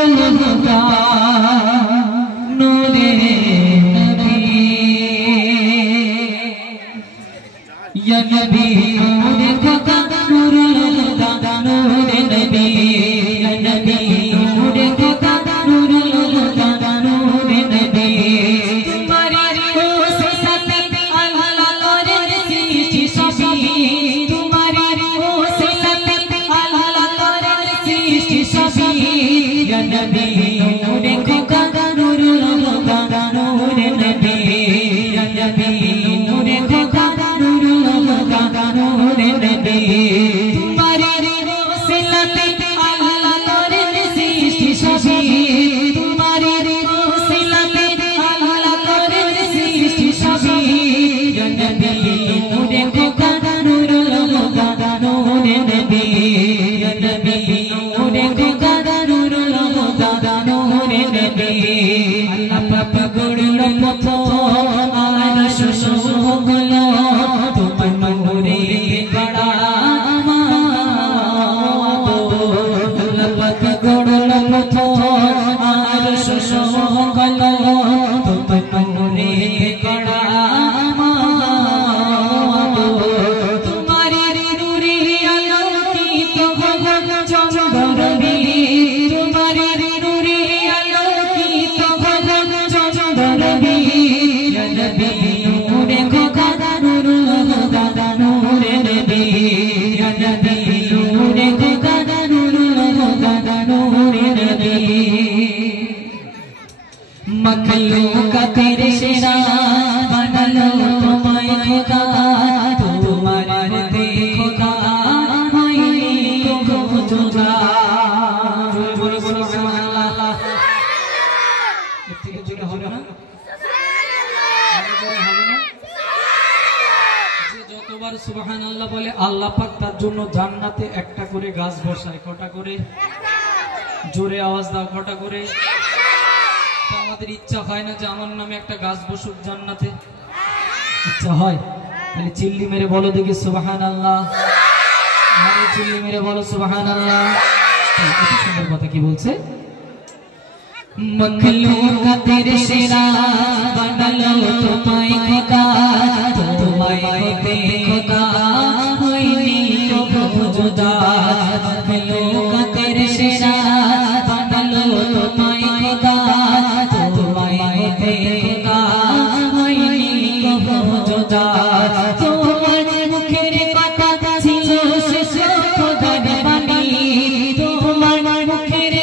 हुदा नूरे नबी या नबी नूरे खुदा नूरुल हुदा नूरे नबी या नबी नूरे खुदा नूरुल हुदा नूरे नबी तुम्हारी ओसिलत अल्लाह करे सृष्टि सभी तुम्हारी ओसिलत अल्लाह करे सृष्टि सभी या नबी नूरे खुदा नूरुल हुदा नूरे नबी या नबी नूरे खुदा नूरुल हुदा नूरे नबी तुम्हारी ओसिलत अल्लाह करे सृष्टि सभी तुम्हारी ओसिलत अल्लाह करे सृष्टि सभी या नबी नूरे खुदा नूरुल हुदा नूरे नबी या नबी नूरे खुदा नूरुल हुदा नूरे नबी अल्लाह पाक गड़लो पथो আর শুশু হলো তোমার নূরে গড়া আল্লাহ পাক গড়লো পথো আর শুশু হলো তোমার নূরে গড়া তোমারি নূরে আলোকিত হলো চন্দ্রবী তোমারি নূরে আলোকিত হলো চন্দ্রবী या नबी नूरे खुदा नूरुल हुदा नूरे नबी या नबी नूरे खुदा नूरुल हुदा नूरे नबी मखलूक तेरे शेरा बनलो तुम्हारे खुदा तुम्हारे खुदा होई को जुदा बोलो बोलो सुभान अल्लाह इतने जुड़ा हो ना যতবার সুবহানাল্লাহ বলে আল্লাহ পাক তার জন্য জান্নাতে একটা করে গাছ বসায় কটা করে জোরে আওয়াজ দাও কটা করে তো আমাদের ইচ্ছা হয় না যে আমার নামে একটা গাছ বসুক জান্নাতে ইচ্ছা হয় তাহলে চিল্লি মেরে বলো দেখি সুবহানাল্লাহ আরে চিল্লি মেরে বলো সুবহানাল্লাহ কত সুন্দর কথা কি বলছে मखलूक तेरे शेरा बनलो तुम्हारे खुदा तुम्हारे खुदा होई को जुदा मखलूक तेरे शेरा बनलो तुम्हारे खुदा तुम्हारे खुदा होई को जुदा তোমার মুখের কথা ছিল শেষ খোদার বাণী তোমার মুখের